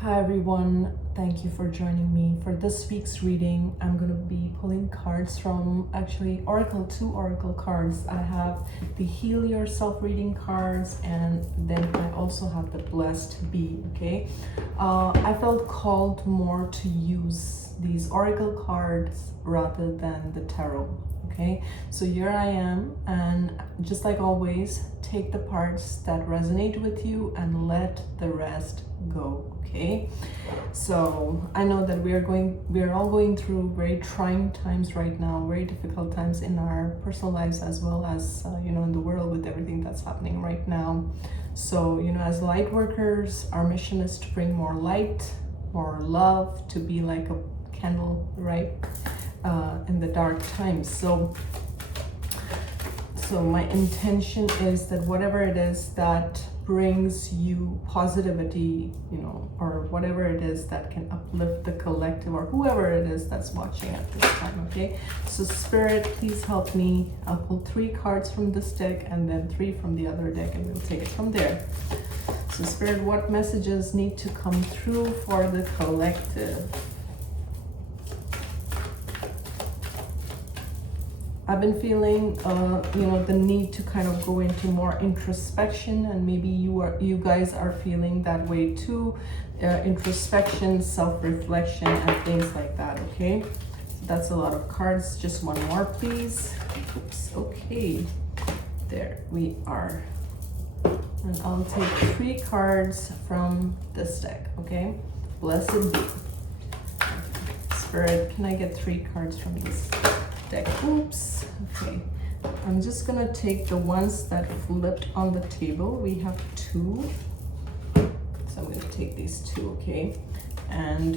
Hi everyone, thank you for joining me. For this week's reading, I'm going to be pulling cards from two Oracle cards. I have the Heal Yourself reading cards, and then I also have the Blessed Bee, okay? I felt called more to use these Oracle cards rather than the tarot, okay? So here I am, and just like always, take the parts that resonate with you and let the rest go. Okay, so I know that we're all going through very trying times right now, very difficult times in our personal lives as well as in the world with everything that's happening right now. So as light workers, our mission is to bring more light, more love, to be like a candle, right, in the dark times. So my intention is that whatever it is that brings you positivity, or whatever it is that can uplift the collective or whoever it is that's watching at this time, okay? So Spirit, please help me. I'll pull 3 cards from this deck and then 3 from the other deck, and we'll take it from there. So Spirit, what messages need to come through for the collective? I've been feeling, the need to kind of go into more introspection, and maybe you guys are feeling that way too. Introspection, self-reflection, and things like that. Okay, so that's a lot of cards. Just one more, please. Oops. Okay, there we are. And I'll take 3 cards from this deck. Okay, Blessed Be. Spirit, can I get 3 cards from this deck? Oops. Okay, I'm just gonna take the ones that flipped on the table. We have 2, so I'm gonna take these 2, okay, and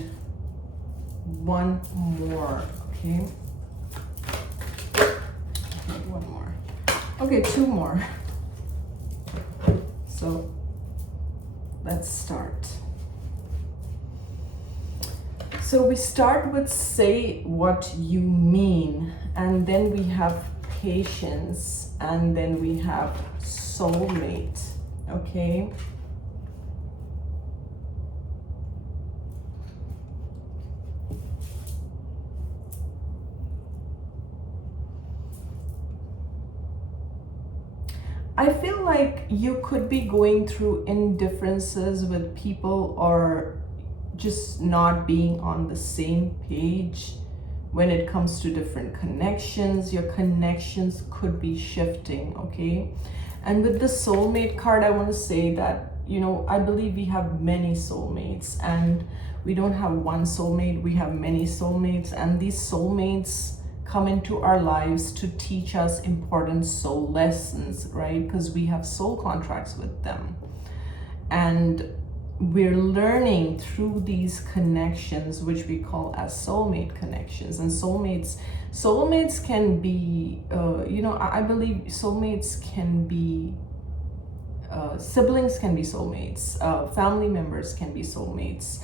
1 more. Okay, 1 more. Okay, 2 more. So let's start. So we start with say what you mean, and then we have patience, and then we have soulmate, okay? I feel like you could be going through indifferences with people, or just not being on the same page when it comes to different connections. Your connections could be shifting, okay? And with the soulmate card, I want to say that, I believe we have many soulmates, and we don't have one soulmate, we have many soulmates, and these soulmates come into our lives to teach us important soul lessons, right? Because we have soul contracts with them. And we're learning through these connections, which we call as soulmate connections. And soulmates can be, I believe soulmates can be, siblings can be soulmates, family members can be soulmates,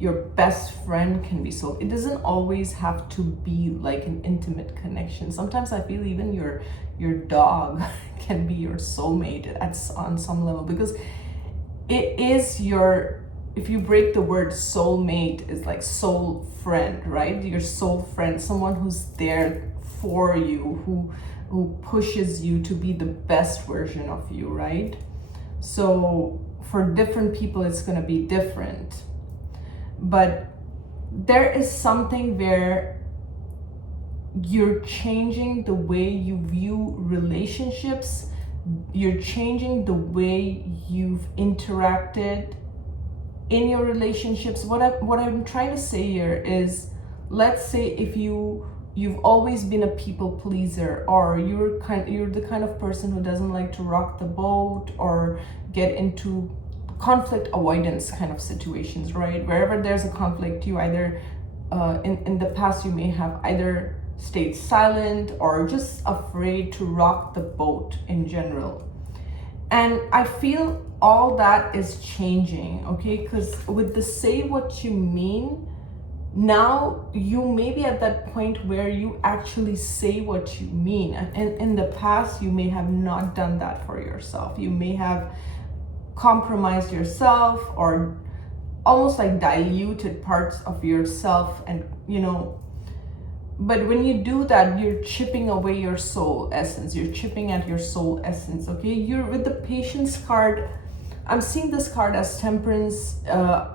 your best friend can be soul. It doesn't always have to be like an intimate connection. Sometimes I feel even your dog can be your soulmate on some level, because it is if you break the word soulmate, it's like soul friend, right? Your soul friend, someone who's there for you, who pushes you to be the best version of you, right? So for different people, it's gonna be different. But there is something where you're changing the way you view relationships. You're changing the way you've interacted in your relationships. What I'm trying to say here is, let's say if you've always been a people pleaser, or you're the kind of person who doesn't like to rock the boat or get into conflict avoidance kind of situations, right? Wherever there's a conflict, you either in the past you may have either stayed silent or just afraid to rock the boat in general. And I feel all that is changing, okay? Because with the say what you mean, now you may be at that point where you actually say what you mean. And in the past, you may have not done that for yourself. You may have compromised yourself, or almost like diluted parts of yourself, and but when you do that, you're chipping away your soul essence. You're chipping at your soul essence. Okay, you're with the Patience card. I'm seeing this card as Temperance.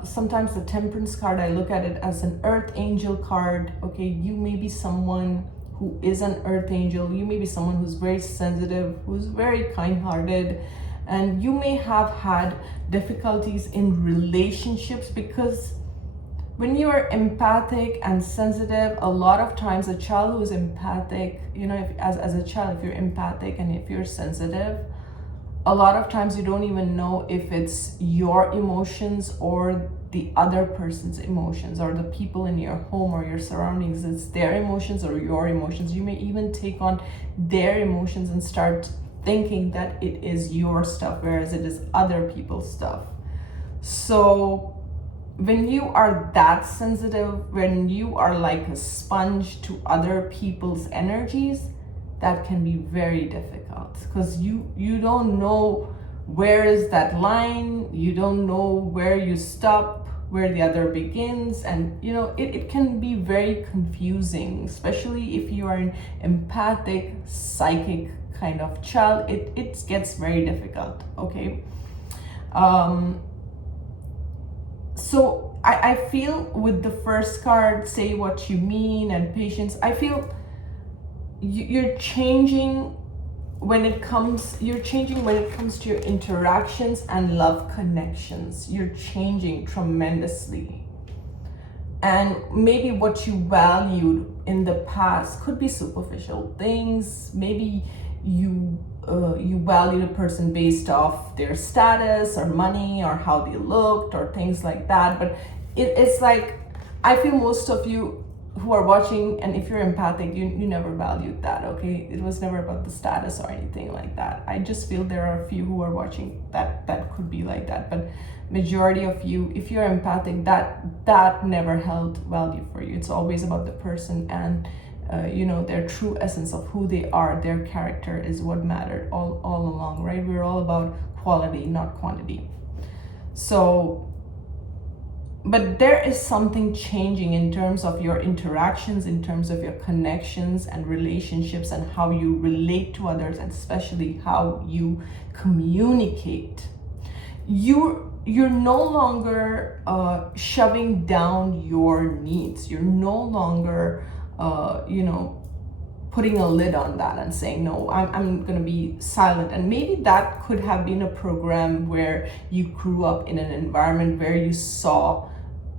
Sometimes the Temperance card, I look at it as an Earth Angel card. Okay, you may be someone who is an Earth Angel. You may be someone who's very sensitive, who's very kind-hearted, and you may have had difficulties in relationships, because when you are empathic and sensitive, a lot of times a child who is empathic, as a child, if you're empathic and if you're sensitive, a lot of times you don't even know if it's your emotions or the other person's emotions, or the people in your home or your surroundings, it's their emotions or your emotions. You may even take on their emotions and start thinking that it is your stuff, whereas it is other people's stuff. So when you are that sensitive, when you are like a sponge to other people's energies, that can be very difficult, because you don't know where is that line. You don't know where you stop, where the other begins, and it can be very confusing, especially if you are an empathic, psychic kind of child. It gets very difficult. Okay, so I feel with the first card, Say What You Mean, and Patience, I feel you're changing when it comes to your interactions and love connections. You're changing tremendously. And maybe what you valued in the past could be superficial things. Maybe you valued a person based off their status or money or how they looked or things like that. But it's like, I feel most of you who are watching, and if you're empathic, you never valued that. Okay, it was never about the status or anything like that. I just feel there are a few who are watching that could be like that, but majority of you, if you're empathic, that never held value for you. It's always about the person, and their true essence of who they are. Their character is what mattered all along, right? We're all about quality, not quantity. So, but there is something changing in terms of your interactions, in terms of your connections and relationships, and how you relate to others, and especially how you communicate. You're no longer shoving down your needs. You're no longer putting a lid on that and saying, no, I'm gonna be silent. And maybe that could have been a program where you grew up in an environment where you saw,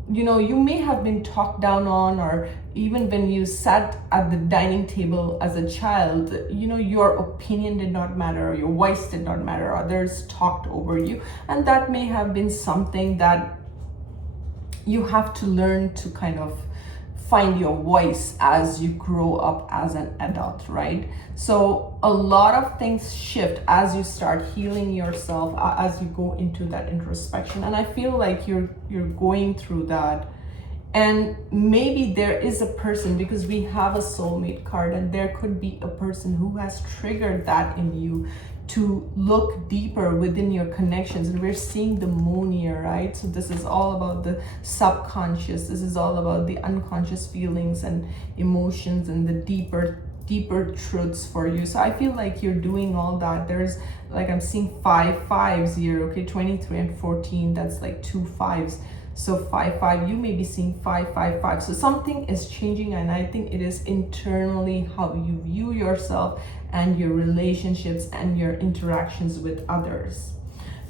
you may have been talked down on, or even when you sat at the dining table as a child, your opinion did not matter, or your voice did not matter. Others talked over you, and that may have been something that you have to learn to kind of find your voice as you grow up as an adult, right? So a lot of things shift as you start healing yourself, as you go into that introspection. And I feel like you're going through that. And maybe there is a person, because we have a soulmate card, and there could be a person who has triggered that in you to look deeper within your connections. And we're seeing the moon here, right? So this is all about the subconscious. This is all about the unconscious feelings and emotions and the deeper truths for you. So I feel like you're doing all that. There's like, I'm seeing 5 5s here. Okay, 23 and 14, that's like 2 5s. So 5 5, you may be seeing 5 5 5. So something is changing, and I think it is internally how you view yourself and your relationships and your interactions with others.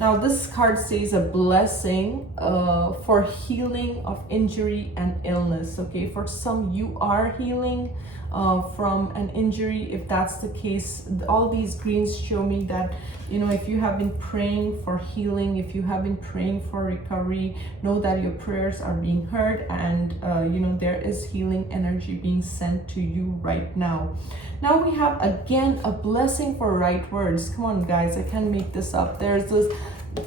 Now this card says a blessing for healing of injury and illness. Okay, for some, you are healing from an injury. If that's the case, all these greens show me that, if you have been praying for healing, if you have been praying for recovery, know that your prayers are being heard, and there is healing energy being sent to you right now. Now we have again a blessing for right words. Come on guys, I can't make this up. There's this,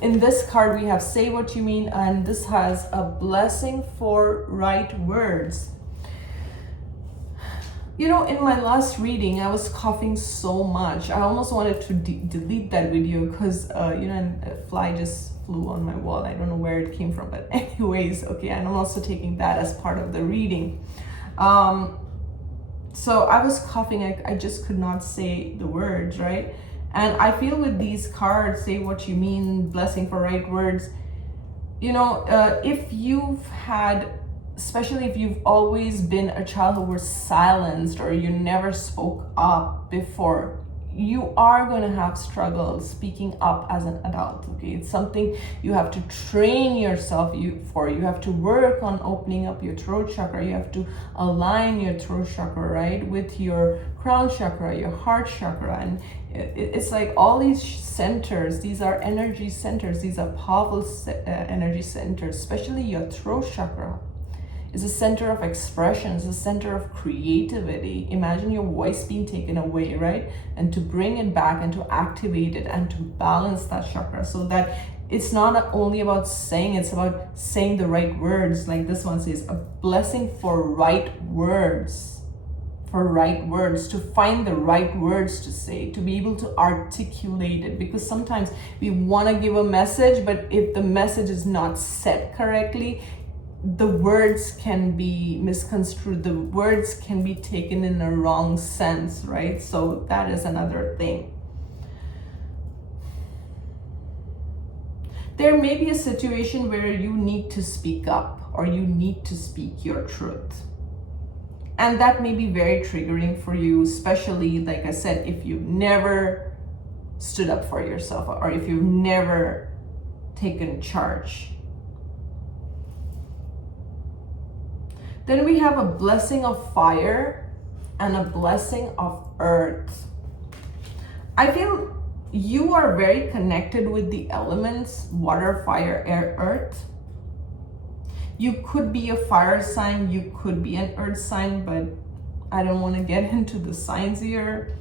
in this card we have Say What You Mean, and this has a blessing for right words. In my last reading, I was coughing so much. I almost wanted to delete that video, because, and a fly just flew on my wall. I don't know where it came from, but anyways, okay, and I'm also taking that as part of the reading. So I was coughing, I just could not say the words, right? And I feel with these cards, say what you mean, blessing for right words, you know, if you've had, especially if you've always been a child who was silenced or you never spoke up before, you are going to have struggles speaking up as an adult. Okay, it's something you have to train yourself for. You have to work on opening up your throat chakra. You have to align your throat chakra, right, with your crown chakra, your heart chakra. And it's like all these centers, these are energy centers, these are powerful energy centers, especially your throat chakra. It's a center of expression, it's a center of creativity. Imagine your voice being taken away, right? And to bring it back and to activate it and to balance that chakra so that it's not only about saying, it's about saying the right words. Like this one says, a blessing for right words. For right words, to find the right words to say, to be able to articulate it. Because sometimes we want to give a message, but if the message is not said correctly, the words can be misconstrued, the words can be taken in a wrong sense, right? So that is another thing. There may be a situation where you need to speak up or you need to speak your truth. And that may be very triggering for you, especially, like I said, if you've never stood up for yourself or if you've never taken charge. Then we have a blessing of fire and a blessing of earth. I feel you are very connected with the elements, water, fire, air, earth. You could be a fire sign, you could be an earth sign, but I don't want to get into the signs here.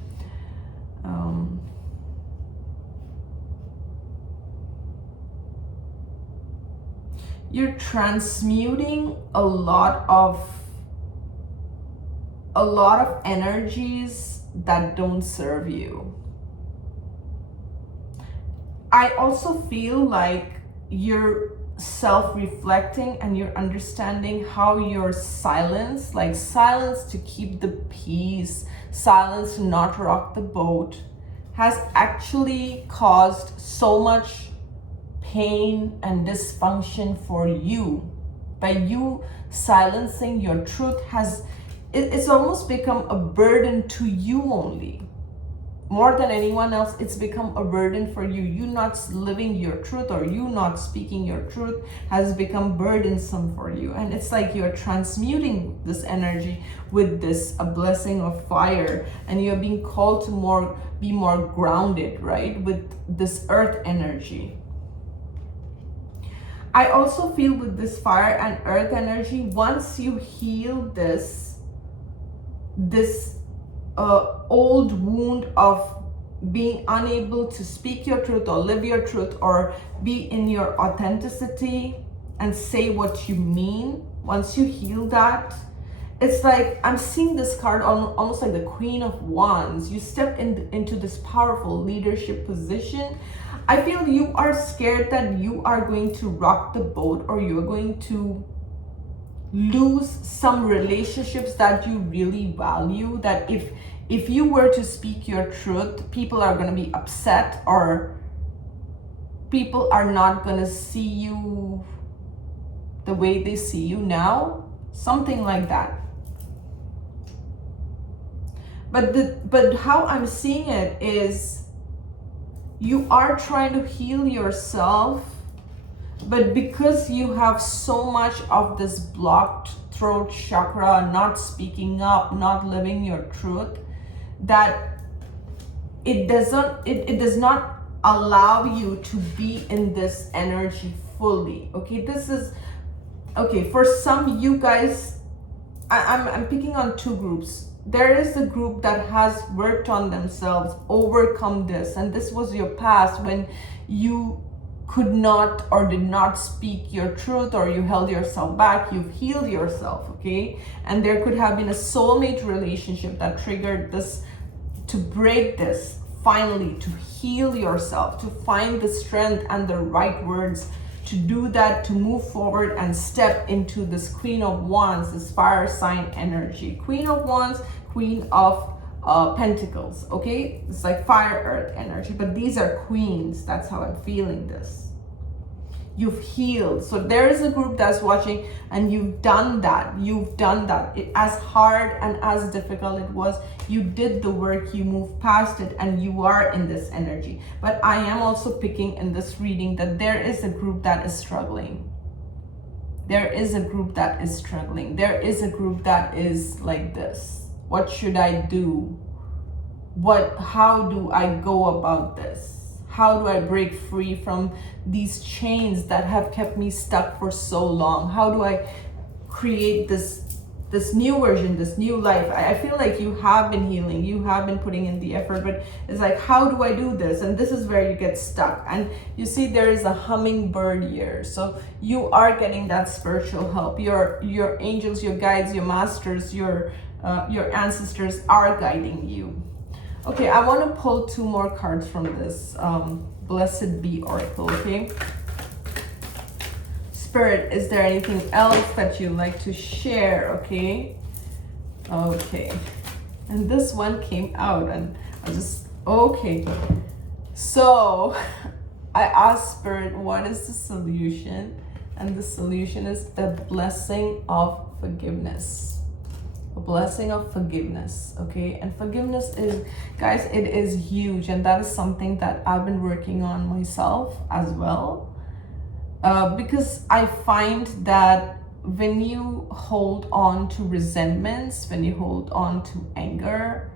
You're transmuting a lot of energies that don't serve you. I also feel like you're self-reflecting and you're understanding how your silence, like silence to keep the peace, silence to not rock the boat, has actually caused so much pain and dysfunction for you. By you silencing your truth, it's almost become a burden to you only. More than anyone else, it's become a burden for you. You not living your truth or you not speaking your truth has become burdensome for you. And it's like you're transmuting this energy with a blessing of fire, and you're being called to be more grounded, right? With this earth energy. I also feel with this fire and earth energy, once you heal this old wound of being unable to speak your truth or live your truth or be in your authenticity and say what you mean, once you heal that, it's like I'm seeing this card almost like the Queen of Wands. You step into this powerful leadership position. I feel you are scared that you are going to rock the boat or you're going to lose some relationships that you really value, that if you were to speak your truth, people are going to be upset or people are not going to see you the way they see you now, something like that. But how I'm seeing it is you are trying to heal yourself, but because you have so much of this blocked throat chakra, not speaking up, not living your truth, that it does not allow you to be in this energy fully. Okay, for some you guys, I'm picking on two groups. There is a group that has worked on themselves, overcome this, and this was your past when you could not or did not speak your truth or you held yourself back. You've healed yourself, okay? And there could have been a soulmate relationship that triggered this to break this finally to heal yourself, to find the strength and the right words to do that, to move forward and step into this Queen of Wands, this fire sign energy. Queen of Wands, Queen of Pentacles, okay? It's like fire, earth energy, but these are queens. That's how I'm feeling this. You've healed. So there is a group that's watching and you've done that. You've done that. As hard and as difficult it was, you did the work, you moved past it, and you are in this energy. But I am also picking in this reading that there is a group that is struggling. There is a group that is struggling. There is a group that is like this. What should I do? How do I go about this? How do I break free from these chains that have kept me stuck for so long? How do I create this new version, this new life? I feel like you have been healing, you have been putting in the effort, but it's like, how do I do this? And this is where you get stuck. And you see there is a hummingbird here. So you are getting that spiritual help. Your angels, your guides, your masters, your ancestors are guiding you. Okay, I want to pull 2 more cards from this Blessed Be Oracle, okay? Spirit, is there anything else that you'd like to share, okay? Okay. And this one came out and I just, okay. So I asked Spirit, what is the solution? And the solution is the blessing of forgiveness. A blessing of forgiveness, okay? And forgiveness is, guys, it is huge, and that is something that I've been working on myself as well, because I find that when you hold on to resentments, when you hold on to anger,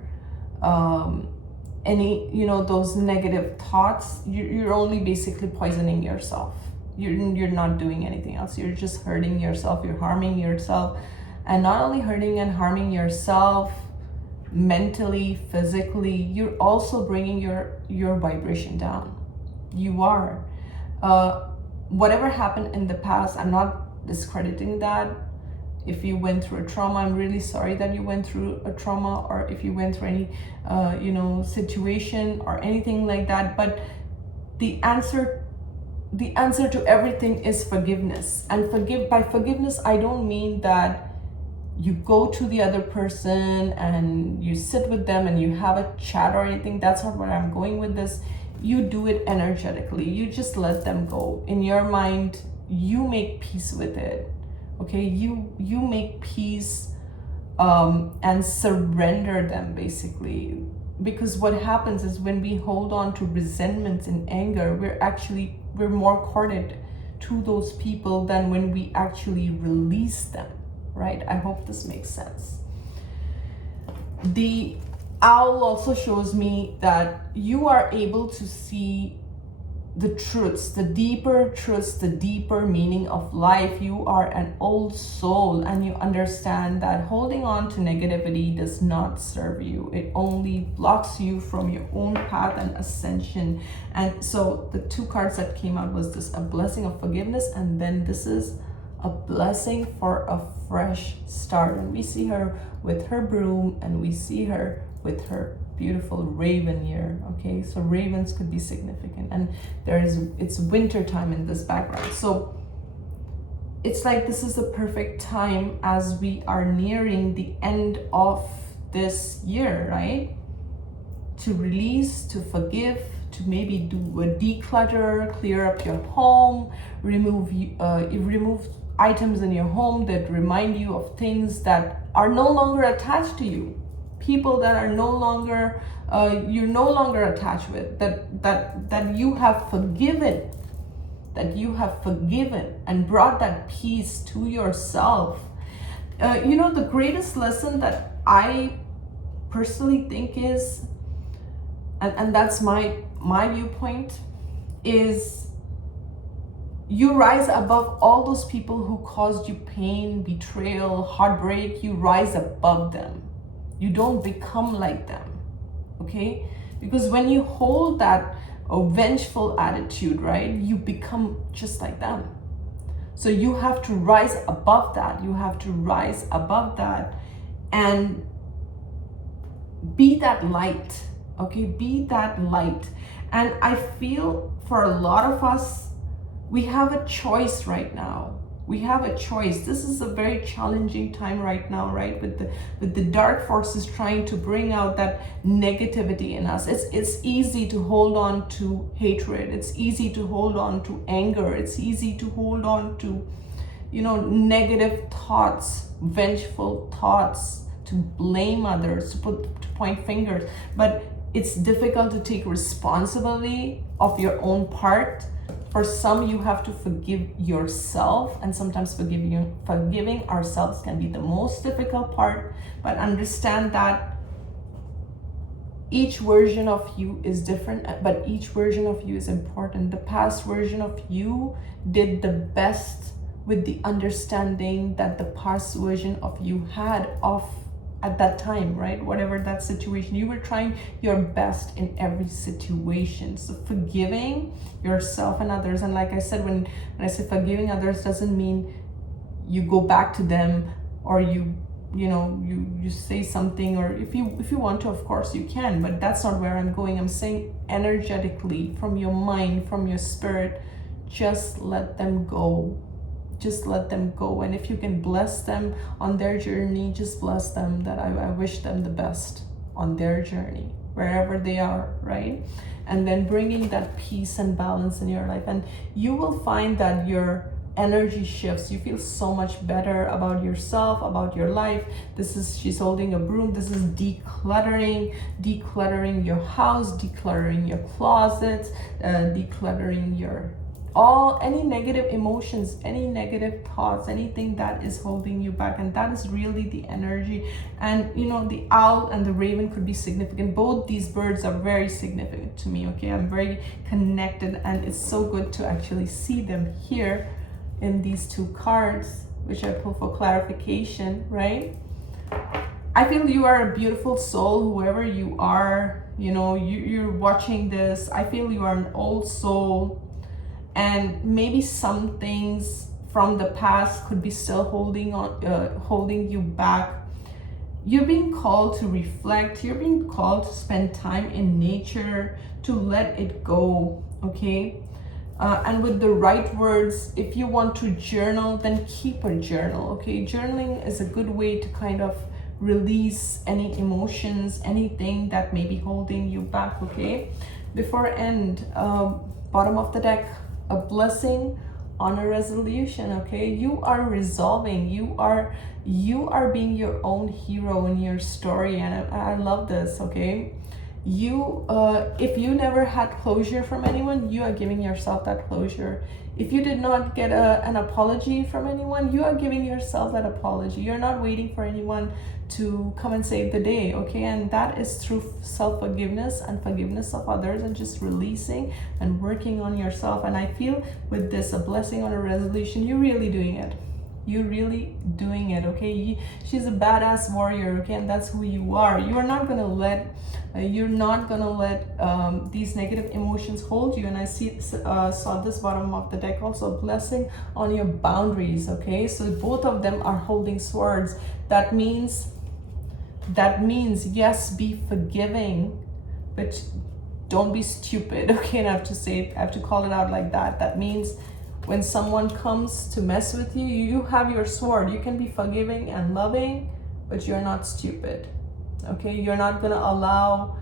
any, those negative thoughts, you're only basically poisoning yourself. You're not doing anything else. You're just hurting yourself. You're harming yourself. And not only hurting and harming yourself mentally, physically, you're also bringing your vibration down. You are. Whatever happened in the past, I'm not discrediting that. If you went through a trauma, I'm really sorry that you went through a trauma, or if you went through any, situation or anything like that. But the answer to everything is forgiveness. And by forgiveness, I don't mean that you go to the other person and you sit with them and you have a chat or anything. That's not where I'm going with this. You do it energetically. You just let them go. In your mind, you make peace with it. Okay, you make peace and surrender them, basically. Because what happens is when we hold on to resentments and anger, we're more corded to those people than when we actually release them. Right? I hope this makes sense. The owl also shows me that you are able to see the truths, the deeper truths, the deeper meaning of life. You are an old soul and you understand that holding on to negativity does not serve you. It only blocks you from your own path and ascension. And so the 2 cards that came out was this, a blessing of forgiveness, and then this is a blessing for a fresh start. And we see her with her broom, and we see her with her beautiful raven here. Okay, so ravens could be significant, and it's winter time in this background. So it's like this is the perfect time as we are nearing the end of this year, right? To release, to forgive, to maybe do a declutter, clear up your home, remove items in your home that remind you of things that are no longer attached to you, people that are no longer you're no longer attached with, that you have forgiven, and brought that peace to yourself. The greatest lesson that I personally think is, and that's my viewpoint, is you rise above all those people who caused you pain, betrayal, heartbreak. You rise above them. You don't become like them, okay? Because when you hold that vengeful attitude, right, you become just like them. So you have to rise above that. You have to rise above that and be that light, Okay, be that light. And I feel for a lot of us, we have a choice right now. We have a choice. This is a very challenging time right now, right? With the dark forces trying to bring out that negativity in us. It's easy to hold on to hatred. It's easy to hold on to anger. It's easy to hold on to, negative thoughts, vengeful thoughts, to blame others, to point fingers. But it's difficult to take responsibility of your own part. For some, you have to forgive yourself, and sometimes forgiving ourselves can be the most difficult part. But understand that each version of you is different, but each version of you is important. The past version of you did the best with the understanding that the past version of you had at that time, right? Whatever that situation, you were trying your best in every situation. So forgiving yourself and others, and like I said, when I say forgiving others, doesn't mean you go back to them, or you say something, or if you want to, of course you can, but that's not where I'm going. I'm saying energetically, from your mind, from your spirit, just let them go. Just let them go. And if you can bless them on their journey, just bless them. That I wish them the best on their journey, wherever they are, right? And then bringing that peace and balance in your life. And you will find that your energy shifts. You feel so much better about yourself, about your life. She's holding a broom. This is decluttering your house, decluttering your closets, decluttering any negative emotions, any negative thoughts, anything that is holding you back. And that is really the energy. And the owl and the raven could be significant. Both these birds are very significant to me. Okay, I'm very connected, and it's so good to actually see them here in these two cards, which I pull for clarification, right? I feel you are a beautiful soul, whoever you are. You're watching this. I feel you are an old soul. And maybe some things from the past could be still holding you back. You're being called to reflect. You're being called to spend time in nature, to let it go, okay? And with the right words, if you want to journal, then keep a journal, okay? Journaling is a good way to kind of release any emotions, anything that may be holding you back, okay? Before I end, bottom of the deck, a blessing on a resolution, okay? You are resolving. You are being your own hero in your story, and I love this, okay? If you never had closure from anyone, you are giving yourself that closure. If you did not get an apology from anyone, you are giving yourself that apology. You're not waiting for anyone to come and save the day, okay? And that is through self-forgiveness and forgiveness of others, and just releasing and working on yourself. And I feel with this, a blessing on a resolution, you're really doing it. You're really doing it, okay? She's a badass warrior, okay? And that's who you are. You're not gonna let these negative emotions hold you. And I saw this bottom of the deck also, a blessing on your boundaries, okay? So both of them are holding swords. That means yes, be forgiving, but don't be stupid, okay? And I have to call it out like that. That means when someone comes to mess with you, you have your sword. You can be forgiving and loving, but you're not stupid, okay? You're not gonna allow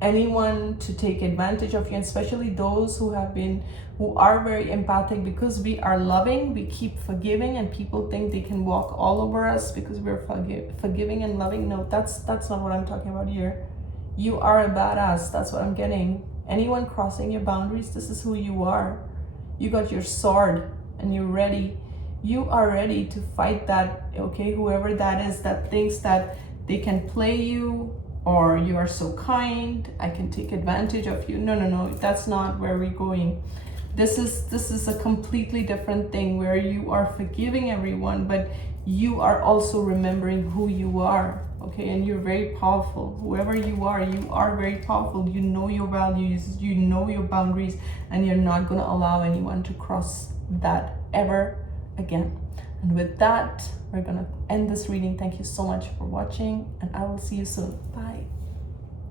anyone to take advantage of you, and especially those who are very empathic. Because we are loving, we keep forgiving, and people think they can walk all over us because we're forgiving and loving. No, that's not what I'm talking about here. You are a badass. That's what I'm getting. Anyone crossing your boundaries, this is who you are. You got your sword and you're ready. You are ready to fight that, okay? Whoever that is that thinks that they can play you, or you are so kind, I can take advantage of you. No, that's not where we're going. This is a completely different thing, where you are forgiving everyone, but you are also remembering who you are, okay? And you're very powerful. Whoever you are very powerful. You know your values, you know your boundaries, and you're not going to allow anyone to cross that ever again. And with that, we're going to end this reading. Thank you so much for watching, and I will see you soon. Bye.